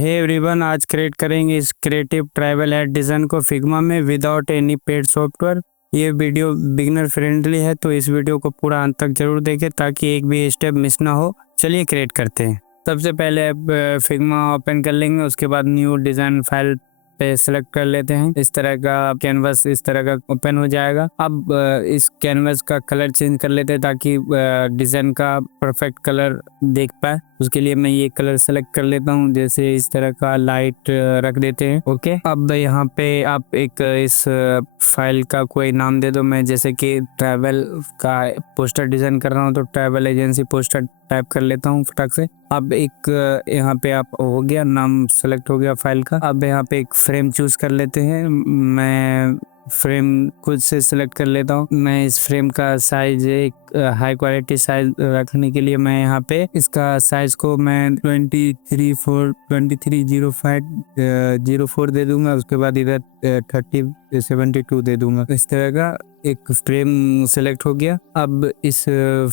Hey everyone, आज create करेंगे इस क्रिएटिव ट्रैवल एड डिज़ाइन को फिग्मा में विदाउट एनी पेड सॉफ्टवेयर। ये वीडियो बिगिनर फ्रेंडली है, तो इस वीडियो को पूरा अंत तक जरूर देखें ताकि एक भी स्टेप मिस ना हो। चलिए क्रिएट करते हैं। सबसे पहले फिग्मा ओपन कर लेंगे, उसके बाद न्यू डिज़ाइन फाइल पे सेलेक्ट कर लेते हैं। इस तरह का कैनवस इस तरह का ओपन हो जाएगा। अब इस कैनवस का कलर चेंज कर लेते हैं ताकि डिज़ाइन का परफेक्ट कलर देख पाए। उसके लिए मैं ये कलर सेलेक्ट कर लेता हूँ, जैसे इस तरह का लाइट रख देते हैं। ओके, अब यहाँ पे आप एक इस फाइल का कोई नाम दे दो। मैं जैसे कि ट्रैवल का पोस्टर डिज़ाइन कर रहा हूँ तो ट्रैवल एजेंसी पोस्टर टाइप कर लेता हूँ फटाक से। अब एक यहाँ पे आप हो गया, नाम सेलेक्ट हो गया फाइल का। अब यहाँ पे एक फ्रेम चूज कर लेते हैं। मैं फ्रेम खुद से सिलेक्ट कर लेता हूँ। मैं इस फ्रेम का साइज एक हाई क्वालिटी साइज रखने के लिए मैं यहाँ पे इसका साइज को मैं 2304 दे दूंगा। उसके बाद इधर 3072 दे दूंगा। इस तरह का एक फ्रेम सेलेक्ट हो गया। अब इस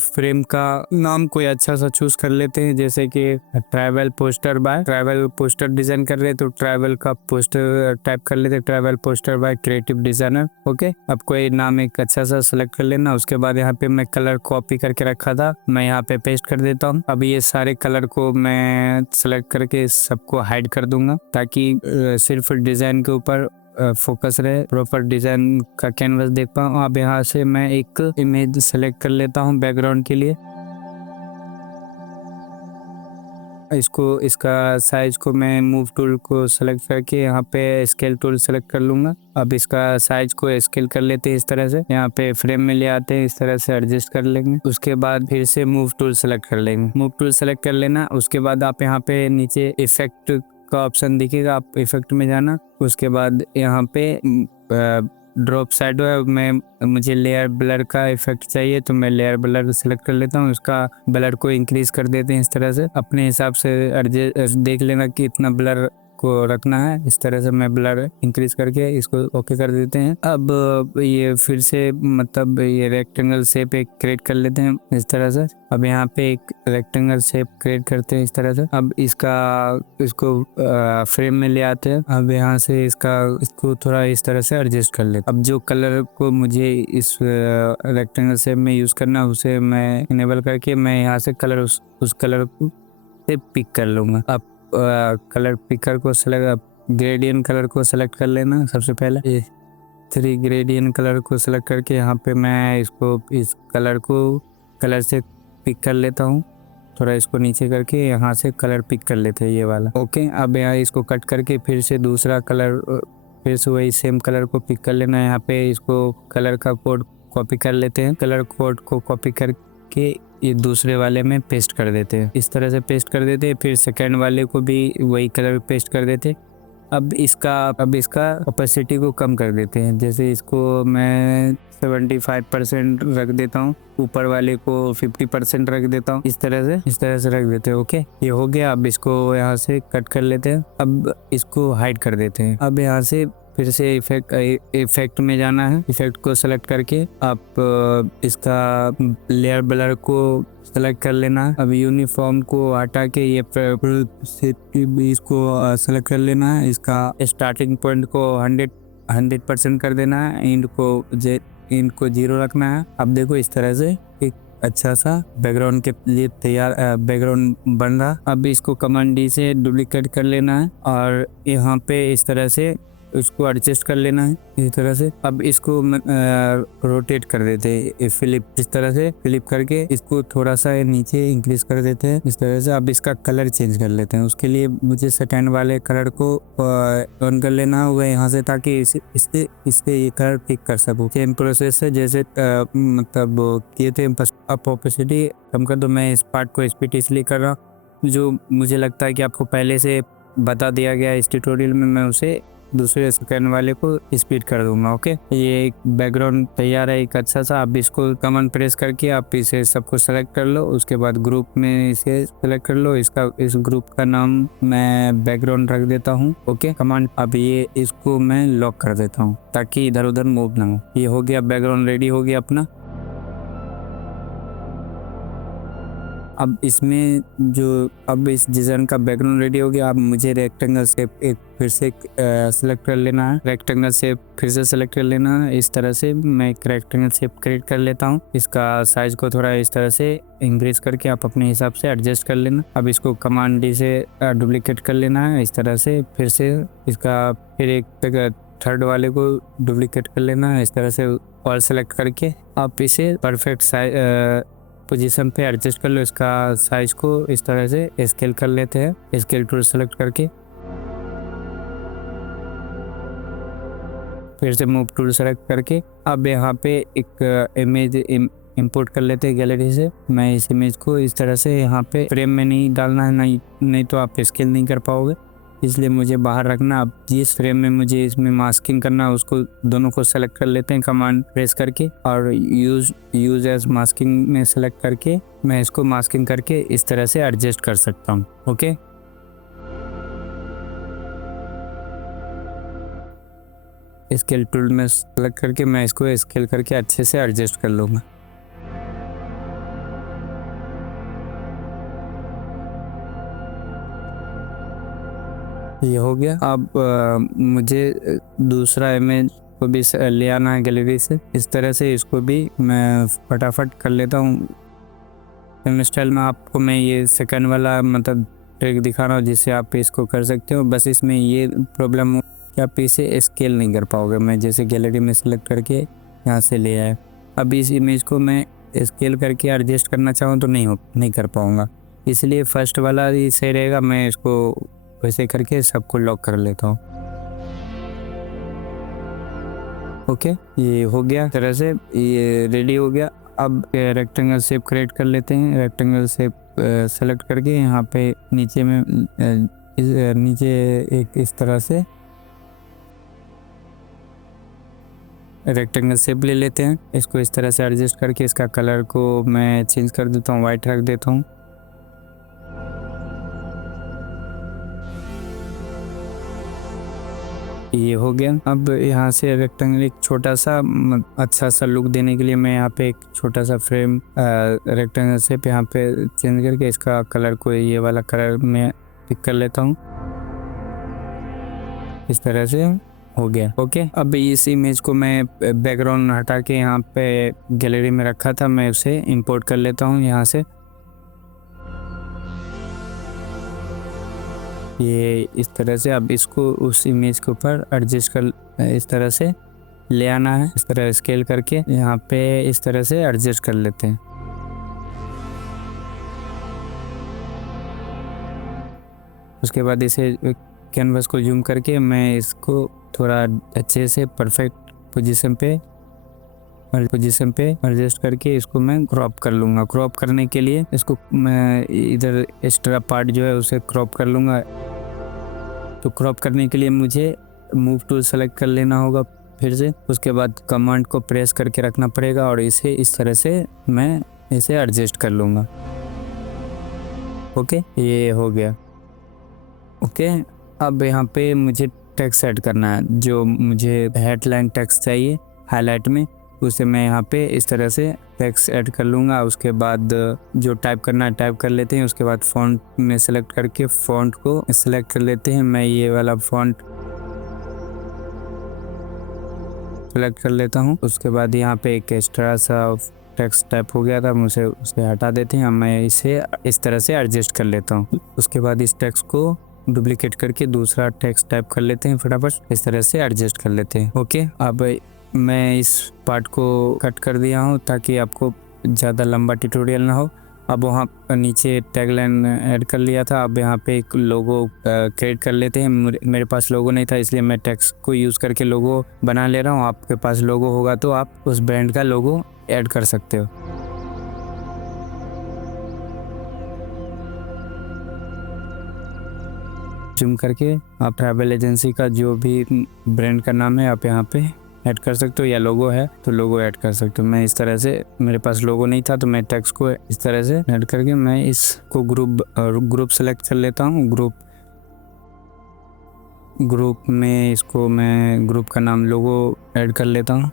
फ्रेम का नाम कोई अच्छा सा चूज कर लेते हैं, जैसे कि travel poster by travel poster design कर रहे हैं तो ट्रैवल का पोस्टर टाइप कर लेते हैं, travel poster by creative designer. Okay, अब कोई नाम एक अच्छा सा सेलेक्ट कर लेना। उसके बाद यहाँ पे मैं कलर कॉपी करके रखा था, मैं यहाँ पे पेस्ट कर देता हूँ। अब ये सारे कलर को मैं सेलेक्ट करके सबको हाइड कर दूंगा ताकि सिर्फ डिजाइन के ऊपर फोकस रहे, प्रॉपर डिजाइन का कैनवस देख पाऊँ। अब यहाँ से मैं एक इमेज सेलेक्ट कर लेता हूँ बैकग्राउंड के लिए। इसका साइज को मैं मूव टूल को सेलेक्ट करके यहाँ पे स्केल टूल सेलेक्ट कर लूंगा। अब इसका साइज को स्केल कर लेते हैं इस तरह से, यहाँ पे फ्रेम में ले आते हैं, इस तरह से एडजस्ट कर लेंगे। उसके बाद फिर से मूव टूल सेलेक्ट कर लेंगे। मूव टूल सेलेक्ट कर लेना। उसके बाद आप यहाँ पे नीचे इफेक्ट का ऑप्शन दिखेगा, आप इफेक्ट में जाना। उसके बाद यहाँ पे ड्रॉप शैडो है, मुझे लेयर ब्लर का इफेक्ट चाहिए तो मैं लेयर ब्लर सेलेक्ट कर लेता हूँ। उसका ब्लर को इंक्रीज कर देते हैं इस तरह से, अपने हिसाब से एडजस्ट देख लेना कि इतना ब्लर को रखना है। इस तरह से मैं ब्लर इंक्रीज करके इसको ओके कर देते हैं। अब ये फिर से मतलब ये रेक्टेंगल शेप एक क्रिएट कर लेते हैं इस तरह से। अब यहाँ पे एक रेक्टेंगल शेप क्रिएट करते हैं इस तरह से। अब इसको फ्रेम में ले आते हैं। अब यहाँ से इसको थोड़ा इस तरह से एडजस्ट कर लेते हैं। अब जो कलर को मुझे इस रेक्टेंगल शेप में यूज करना है उसे मैं इनेबल करके मैं यहाँ से कलर उस कलर को पिक कर लूंगा। अब कलर पिकर को ग्रेडियंट कलर को सेलेक्ट कर लेना। सबसे पहले 3 ग्रेडियंट कलर को सेलेक्ट करके यहाँ पे मैं इस कलर से पिक कर लेता हूँ। थोड़ा इसको नीचे करके यहाँ से कलर पिक कर लेते हैं, ये वाला। ओके, अब यहाँ इसको कट करके फिर से दूसरा कलर, फिर से वही सेम कलर को पिक कर लेना है। यहाँ पे इसको कलर का कोड कॉपी कर लेते हैं। कलर कोड को कॉपी करके ये दूसरे वाले में पेस्ट कर देते हैं, इस तरह से पेस्ट कर देते हैं। फिर सेकंड वाले को भी वही कलर पेस्ट कर देते। अब इसका ओपेसिटी को कम कर देते हैं, जैसे इसको मैं 75% रख देता हूँ, ऊपर वाले को 50% रख देता हूँ। इस तरह से रख देते हैं। ओके, ये हो गया। अब इसको यहाँ से कट कर लेते हैं। अब इसको हाइड कर देते हैं। अब यहाँ से फिर से इफेक्ट में जाना है। इफेक्ट को सेलेक्ट करके आप इसका लेयर ब्लर को सेलेक्ट कर लेना है। अब यूनिफॉर्म को हटा के ये इसको सेलेक्ट कर लेना है। इसका स्टार्टिंग पॉइंट को 100% कर देना है। इंड को 0 रखना है। अब देखो इस तरह से एक अच्छा सा बैकग्राउंड के लिए तैयार बैकग्राउंड बन रहा। अब इसको कमांड डी से डुप्लीकेट कर लेना है और यहाँ पे इस तरह से उसको एडजस्ट कर लेना है इस तरह से। अब इसको रोटेट कर देते हैं, फ्लिप, इस तरह से फ्लिप करके इसको थोड़ा सा नीचे इंक्रीज कर देते हैं इस तरह से। अब इसका कलर चेंज कर लेते हैं। उसके लिए मुझे सेकंड वाले कलर को ऑन कर लेना होगा यहाँ से, ताकि इससे ये कलर पिक कर सकूँ। सेम प्रोसेस से जैसे मतलब किए थे। अब ओपेसिटी कम कर दो। मैं इस पार्ट को स्पीड इसलिए कर रहा हूँ जो मुझे लगता है कि आपको पहले से बता दिया गया इस ट्यूटोरियल में, मैं उसे दूसरे सेकंड वाले को स्पीड कर दूंगा। ओके, ये एक बैकग्राउंड तैयार है एक अच्छा सा। आप इसको कमांड प्रेस करके आप इसे सबको सेलेक्ट कर लो। उसके बाद ग्रुप में इसे सेलेक्ट कर लो। इस ग्रुप का नाम मैं बैकग्राउंड रख देता हूँ। Okay, command. अब ये इसको मैं लॉक कर देता हूँ ताकि इधर उधर मूव ना हो। ये हो गया, बैकग्राउंड रेडी हो गया अपना। अब इसमें अब इस डिज़ाइन का बैकग्राउंड रेडी हो गया। अब मुझे रेक्टेंगल शेप एक फिर से सेलेक्ट कर लेना है। रेक्टेंगल शेप फिर से सेलेक्ट कर लेना है। इस तरह से मैं एक रेक्टेंगल शेप क्रिएट कर लेता हूँ। इसका साइज को थोड़ा इस तरह से इंक्रीज करके आप अपने हिसाब से एडजस्ट कर लेना। अब इसको कमांड डी से डुप्लीकेट कर लेना है इस तरह से। फिर से इसका फिर एक थर्ड वाले को डुप्लीकेट कर लेना है इस तरह से। और सेलेक्ट करके आप इसे परफेक्ट साइज पोजीशन पे एडजस्ट कर लो। इसका साइज को इस तरह से स्केल कर लेते हैं, स्केल टूल सेलेक्ट करके। फिर से मूव टूल सेलेक्ट करके अब यहाँ पे एक इमेज इंपोर्ट कर लेते हैं गैलरी से। मैं इस इमेज को इस तरह से यहाँ पे फ्रेम में नहीं डालना है, नहीं तो आप स्केल नहीं कर पाओगे, इसलिए मुझे बाहर रखना। अब जिस फ्रेम में मुझे इसमें मास्किंग करना है उसको दोनों को सेलेक्ट कर लेते हैं कमांड प्रेस करके, और यूज एज मास्किंग में सेलेक्ट करके मैं इसको मास्किंग करके इस तरह से एडजस्ट कर सकता हूँ। ओके, स्केल टूल में सेलेक्ट करके मैं इसको स्केल करके अच्छे से एडजस्ट कर लूँगा। ये हो गया। अब मुझे दूसरा इमेज को भी ले आना है गैलरी से। इस तरह से इसको भी मैं फटाफट कर लेता हूँ। फिल्म स्टाइल में आपको मैं ये सेकंड वाला मतलब ट्रिक दिखा रहा हूँ जिससे आप इसको कर सकते हो। बस इसमें ये प्रॉब्लम हो कि आप इसे स्केल नहीं कर पाओगे। मैं जैसे गैलरी में सेलेक्ट करके यहाँ से ले आया, अब इस इमेज को मैं स्केल करके एडजस्ट करना चाहूँ तो नहीं कर पाऊँगा, इसलिए फर्स्ट वाला ही सही रहेगा। मैं इसको वैसे करके सबको लॉक कर लेता हूँ। ओके, ये हो गया तरह से, ये रेडी हो गया। अब रेक्टेंगल शेप क्रिएट कर लेते हैं। रेक्टेंगल शेप सेलेक्ट करके यहाँ पे नीचे में नीचे एक इस तरह से रेक्टेंगल शेप ले लेते हैं। इसको इस तरह से एडजस्ट करके इसका कलर को मैं चेंज कर देता हूँ, वाइट रख देता हूँ। ये हो गया। अब यहाँ से रेक्टेंगल एक छोटा सा अच्छा सा लुक देने के लिए मैं यहाँ पे एक छोटा सा फ्रेम रेक्टेंगल शेप यहाँ पे चेंज करके इसका कलर को ये वाला कलर में पिक कर लेता हूँ। इस तरह से हो गया। ओके, अब इस इमेज को मैं बैकग्राउंड हटा के यहाँ पे गैलरी में रखा था, मैं उसे इंपोर्ट कर लेता हूँ यहाँ से। ये इस तरह से अब इसको उस इमेज के ऊपर एडजस्ट कर इस तरह से ले आना है। इस तरह स्केल करके यहाँ पे इस तरह से एडजस्ट कर लेते हैं। उसके बाद इसे कैनवस को जूम करके मैं इसको थोड़ा अच्छे से परफेक्ट पोजीशन पे एडजस्ट करके इसको मैं क्रॉप कर लूँगा। क्रॉप करने के लिए इसको मैं इधर एक्स्ट्रा पार्ट जो है उसे क्रॉप कर लूँगा। तो क्रॉप करने के लिए मुझे मूव टूल सेलेक्ट कर लेना होगा फिर से। उसके बाद कमांड को प्रेस करके रखना पड़ेगा और इसे इस तरह से मैं इसे एडजस्ट कर लूँगा। ओके, ये हो गया। ओके, अब यहाँ पे मुझे टेक्स्ट ऐड करना है। जो मुझे हेडलाइन टेक्स्ट चाहिए हाईलाइट में, उसे मैं यहाँ पे इस तरह से टेक्स्ट ऐड कर लूँगा। उसके बाद जो टाइप करना है टाइप कर लेते हैं। उसके बाद फ़ॉन्ट में सेलेक्ट करके फ़ॉन्ट को सेलेक्ट कर लेते हैं। मैं ये वाला फ़ॉन्ट सेलेक्ट कर लेता हूँ। उसके बाद यहाँ पे एक एक्स्ट्रा सा टेक्स्ट टाइप हो गया था, मुझे उसे हटा देते हैं। मैं इसे इस तरह से एडजस्ट कर लेता हूँ। उसके बाद इस टेक्स्ट को डुप्लीकेट करके दूसरा टेक्स्ट टाइप कर लेते हैं, फटाफट इस तरह से एडजस्ट कर लेते हैं। ओके, अब मैं इस पार्ट को कट कर दिया हूँ ताकि आपको ज़्यादा लंबा ट्यूटोरियल ना हो। अब वहाँ नीचे टैगलाइन ऐड कर लिया था। अब यहाँ पे एक लोगो क्रिएट कर लेते हैं। मेरे पास लोगो नहीं था, इसलिए मैं टेक्स्ट को यूज़ करके लोगो बना ले रहा हूँ। आपके पास लोगो होगा तो आप उस ब्रांड का लोगो ऐड कर सकते हो। जूम करके आप ट्रैवल एजेंसी का जो भी ब्रांड का नाम है आप यहाँ पे ऐड कर सकते हो, या लोगो है तो लोगो ऐड कर सकते हो। मैं इस तरह से, मेरे पास लोगो नहीं था तो मैं टेक्स्ट को इस तरह से ऐड करके मैं इसको ग्रुप सेलेक्ट कर लेता हूँ। ग्रुप में इसको मैं ग्रुप का नाम लोगो ऐड कर लेता हूँ।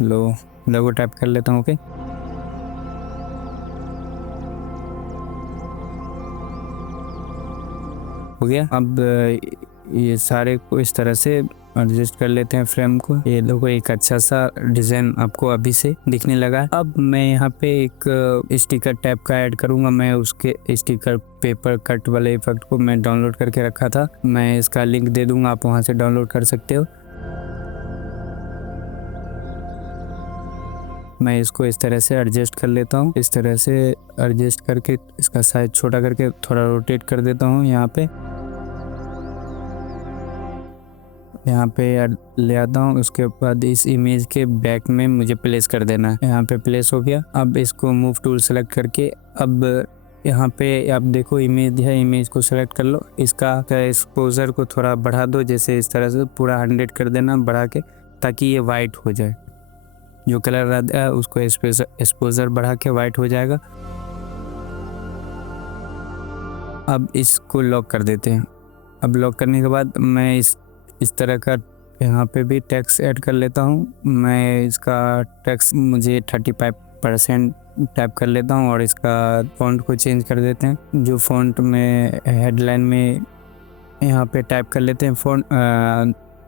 लोगो टाइप कर लेता हूँ। ओके, हो गया। अब ये सारे को इस तरह से एडजस्ट कर लेते हैं फ्रेम को। ये देखो एक अच्छा सा डिजाइन आपको अभी से दिखने लगा। अब मैं यहाँ पे एक स्टिकर टाइप का ऐड करूंगा। मैं उसके स्टिकर पेपर कट वाले इफेक्ट को मैं डाउनलोड करके रखा था, मैं इसका लिंक दे दूंगा, आप वहां से डाउनलोड कर सकते हो। मैं इसको इस तरह से एडजस्ट कर लेता हूँ। इस तरह से एडजस्ट करके इसका साइज छोटा करके थोड़ा रोटेट कर देता हूँ। यहाँ पे ले आता हूँ। उसके बाद इस इमेज के बैक में मुझे प्लेस कर देना है। यहाँ पे प्लेस हो गया। अब इसको मूव टूल सेलेक्ट करके अब यहाँ पे आप देखो इमेज है, इमेज को सेलेक्ट कर लो। इसका एक्सपोजर को थोड़ा बढ़ा दो, जैसे इस तरह से पूरा 100 कर देना बढ़ा के, ताकि ये वाइट हो जाए। जो कलर रहता है उसको एक्सपोजर बढ़ा के वाइट हो जाएगा। अब इसको लॉक कर देते हैं। अब लॉक करने के बाद मैं इस तरह का यहाँ पे भी टेक्स्ट ऐड कर लेता हूँ। मैं इसका टेक्स्ट मुझे 35% टाइप कर लेता हूँ और इसका फॉन्ट को चेंज कर देते हैं। जो फॉन्ट में हेडलाइन में यहाँ पे टाइप कर लेते हैं फॉन्ट।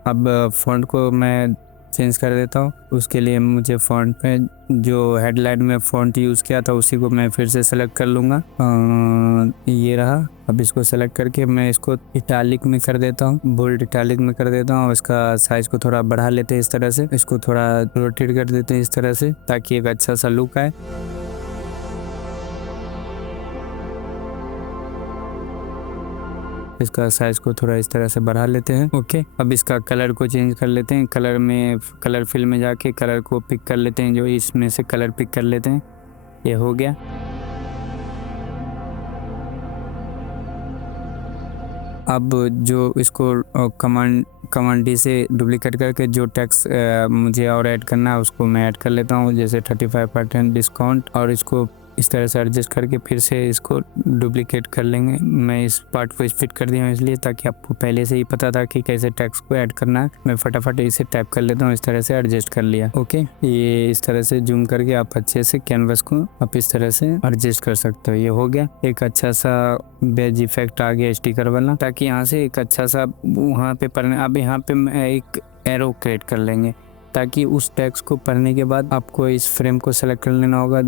अब फॉन्ट को मैं चेंज कर देता हूँ। उसके लिए मुझे फॉन्ट पे जो हेडलाइन में फॉन्ट यूज़ किया था उसी को मैं फिर से सेलेक्ट कर लूँगा। ये रहा। अब इसको सेलेक्ट करके मैं इसको इटालिक में कर देता हूँ, बोल्ड इटालिक में कर देता हूँ। इसका साइज को थोड़ा बढ़ा लेते हैं इस तरह से। इसको थोड़ा रोटेट कर देते हैं इस तरह से, ताकि एक अच्छा सा लुक आए। इसका साइज को थोड़ा इस तरह से बढ़ा लेते हैं। ओके, अब इसका कलर को चेंज कर लेते हैं। कलर फिल में जाके कलर को पिक कर लेते हैं, जो इसमें से कलर पिक कर लेते हैं। ये हो गया। अब जो इसको कमांड डी से डुप्लीकेट करके जो टैक्स मुझे और ऐड करना है उसको मैं ऐड कर लेता हूँ, जैसे 35% डिस्काउंट, और इसको इस तरह से एडजस्ट करके फिर से इसको डुप्लीकेट कर लेंगे। मैं इस पार्ट को फिट कर दिया हूँ इसलिए, ताकि आपको पहले से ही पता था कि कैसे टैक्स को ऐड करना है। मैं फटाफट इसे टाइप कर लेता हूँ। इस तरह से एडजस्ट कर लिया। ओके, ये इस तरह से जूम करके आप अच्छे से कैनवस को आप इस तरह से एडजस्ट कर सकते हो। ये हो गया। एक अच्छा सा बेज इफेक्ट आ गया स्टिकर वाला, ताकि यहाँ से एक अच्छा सा वहाँ पे पढ़ने। अब यहाँ पे मैं एक एरो क्रिएट कर लेंगे, ताकि उस टेक्स्ट को पढ़ने के बाद आपको इस फ्रेम को सेलेक्ट कर लेना होगा।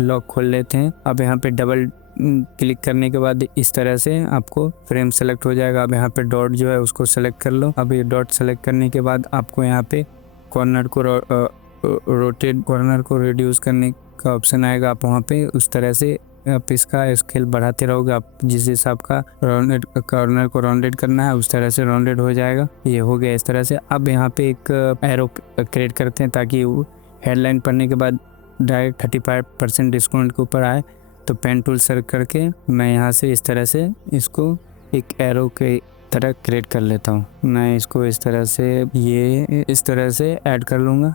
लॉक खोल लेते हैं। अब यहाँ पे डबल क्लिक करने के बाद इस तरह से आपको फ्रेम सेलेक्ट हो जाएगा। अब यहाँ पे डॉट जो है उसको सेलेक्ट कर लो। अब ये डॉट सेलेक्ट करने के बाद आपको यहाँ पे कॉर्नर को रोटेट, कॉर्नर को रिड्यूस करने का ऑप्शन आएगा। आप वहाँ पे उस तरह से आप इसका स्केल बढ़ाते रहोगे। आप जिस हिसाब का राउंडेड कॉर्नर को राउंडेड करना है उस तरह से राउंडेड हो जाएगा। ये हो गया इस तरह से। अब यहाँ पे एक एरो क्रिएट करते हैं, ताकि वो हेडलाइन पढ़ने के बाद डायरेक्ट 35% डिस्काउंट के ऊपर आए। तो पेन टूल सेलेक्ट करके मैं यहाँ से इस तरह से इसको एक एरो के तरह क्रिएट कर लेता हूँ। मैं इसको इस तरह से ये इस तरह से ऐड कर लूँगा।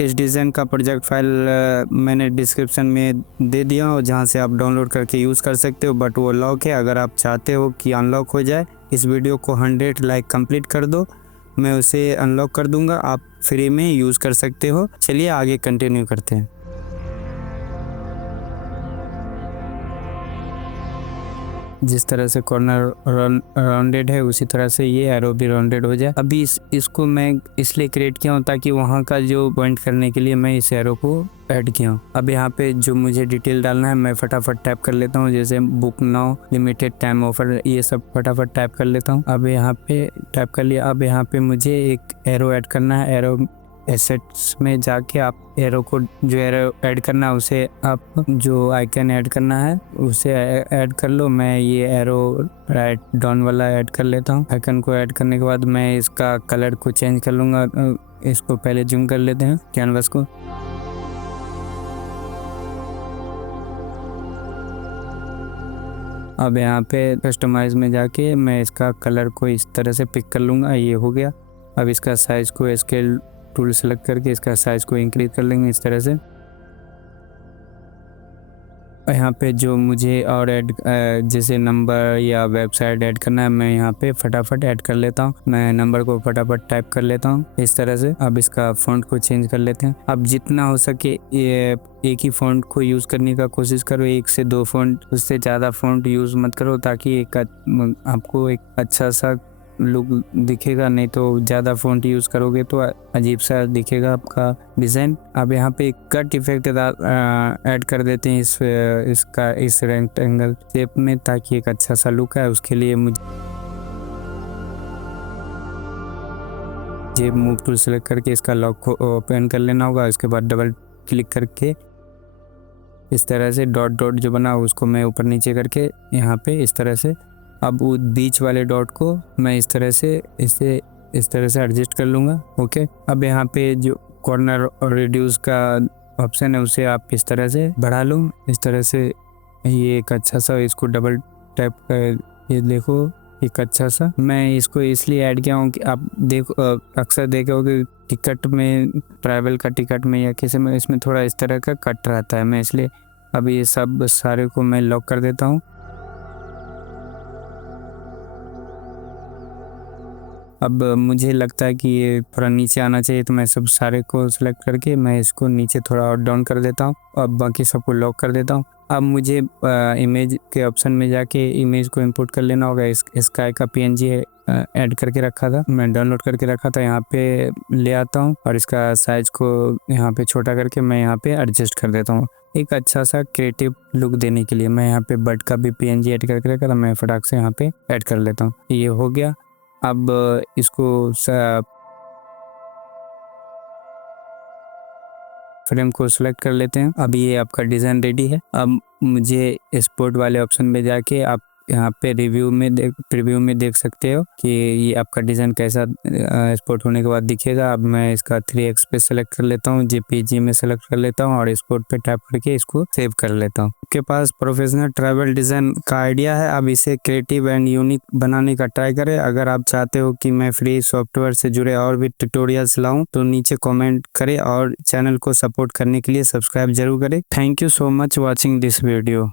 इस डिज़ाइन का प्रोजेक्ट फाइल मैंने डिस्क्रिप्शन में दे दिया हूँ, जहाँ से आप डाउनलोड करके यूज़ कर सकते हो, बट वो लॉक है। अगर आप चाहते हो कि अनलॉक हो जाए, इस वीडियो को 100 लाइक कंप्लीट कर दो, मैं उसे अनलॉक कर दूंगा। आप फ्री में यूज़ कर सकते हो। चलिए आगे कंटिन्यू करते हैं। जिस तरह से कॉर्नर राउंडेड है उसी तरह से ये एरो भी राउंडेड हो जाए। अभी इसको मैं इसलिए क्रिएट किया हूँ ताकि वहाँ का जो पॉइंट करने के लिए मैं इस एरो को ऐड किया हूँ। अब यहाँ पे जो मुझे डिटेल डालना है मैं फटाफट टाइप कर लेता हूँ, जैसे book now, limited time offer, ये सब फटाफट टाइप कर लेता हूँ। अब यहाँ पे टाइप कर लिया। अब यहाँ पे मुझे एक एरो ऐड करना है। एरो एसेट्स में जाके आप एरो को जो एरो ऐड करना है उसे आप जो आइकन ऐड करना है उसे ऐड कर लो। मैं ये एरो राइट डाउन वाला ऐड कर लेता हूँ। आइकन को ऐड करने के बाद मैं इसका कलर को चेंज कर लूँगा। इसको पहले जूम कर लेते हैं कैनवस को। अब यहाँ पे कस्टमाइज में जाके मैं इसका कलर को इस तरह से पिक कर लूँगा। ये हो गया। अब इसका साइज को स्केल टूल सेलेक्ट करके इसका साइज को इंक्रीज कर लेंगे इस तरह से। यहाँ पे जो मुझे और ऐड जैसे नंबर या वेबसाइट ऐड करना है, मैं यहाँ पे फटाफट ऐड कर लेता हूँ। मैं नंबर को फटाफट टाइप कर लेता हूँ इस तरह से। अब इसका फ़ॉन्ट को चेंज कर लेते हैं। अब जितना हो सके ये एक ही फ़ॉन्ट को यूज़ करने का कोशिश करो, 1 से 2 फ़ॉन्ट, उससे ज़्यादा फ़ॉन्ट यूज़ मत करो, ताकि आपको एक अच्छा सा लुक दिखेगा। नहीं तो ज़्यादा फ़ॉन्ट यूज़ करोगे तो अजीब सा दिखेगा आपका डिज़ाइन। अब यहाँ पे कट इफेक्ट ऐड कर देते हैं इसका इस रेक्टेंगल शेप में, ताकि एक अच्छा सा लुक है। उसके लिए मुझे मूव टूल सेलेक्ट करके इसका लॉक को ओपन कर लेना होगा। उसके बाद डबल क्लिक करके इस तरह से डॉट डॉट जो बना उसको मैं ऊपर नीचे करके यहाँ पे इस तरह से, अब वो बीच वाले डॉट को मैं इस तरह से एडजस्ट कर लूँगा। ओके, अब यहाँ पे जो कॉर्नर और रिड्यूस का ऑप्शन है उसे आप इस तरह से बढ़ा लो, इस तरह से। ये एक अच्छा सा, इसको डबल टैप कर, ये देखो एक अच्छा सा। मैं इसको इसलिए ऐड किया हूँ कि आप देखो अक्सर देखे हो कि टिकट में, ट्रैवल का टिकट में या किसी में, इसमें थोड़ा इस तरह का कट रहता है। मैं इसलिए अब ये सब सारे को मैं लॉक कर देता हूँ। अब मुझे लगता है कि ये थोड़ा नीचे आना चाहिए, तो मैं सब सारे को सिलेक्ट करके मैं इसको नीचे थोड़ा और डाउन कर देता हूँ। अब बाकी सबको लॉक कर देता हूँ। अब मुझे इमेज के ऑप्शन में जाके इमेज को इंपोर्ट कर लेना होगा। स्काई का PNG ऐड करके रखा था, मैं डाउनलोड करके रखा था। यहाँ पे ले आता हूँ और इसका साइज को यहाँ पे छोटा करके मैं यहाँ पे एडजस्ट कर देता हूँ। एक अच्छा सा क्रिएटिव लुक देने के लिए मैं यहाँ पे बर्ड का भी PNG ऐड करके रखा था, मैं फटाक से यहाँ पे ऐड कर लेता हूँ। ये हो गया। अब इसको फ्रेम को सिलेक्ट कर लेते हैं। अब ये आपका डिज़ाइन रेडी है। अब मुझे एक्सपोर्ट वाले ऑप्शन में जाके आप यहाँ पे प्रीव्यू में देख सकते हो कि ये आपका डिज़ाइन कैसा एक्सपोर्ट होने के बाद दिखेगा। अब मैं इसका 3x पे सेलेक्ट कर लेता हूँ, JPG में सेलेक्ट कर लेता हूँ और एक्सपोर्ट पे टैप करके इसको सेव कर लेता हूँ। आपके पास प्रोफेशनल ट्रैवल डिज़ाइन का आइडिया है, अब इसे क्रिएटिव एंड यूनिक बनाने का ट्राई करें। अगर आप चाहते हो कि मैं फ्री सॉफ्टवेयर से जुड़े और भी ट्यूटोरियल्स लाऊं तो नीचे कमेंट करें और चैनल को सपोर्ट करने के लिए सब्सक्राइब जरूर करें। Thank you so much watching this video.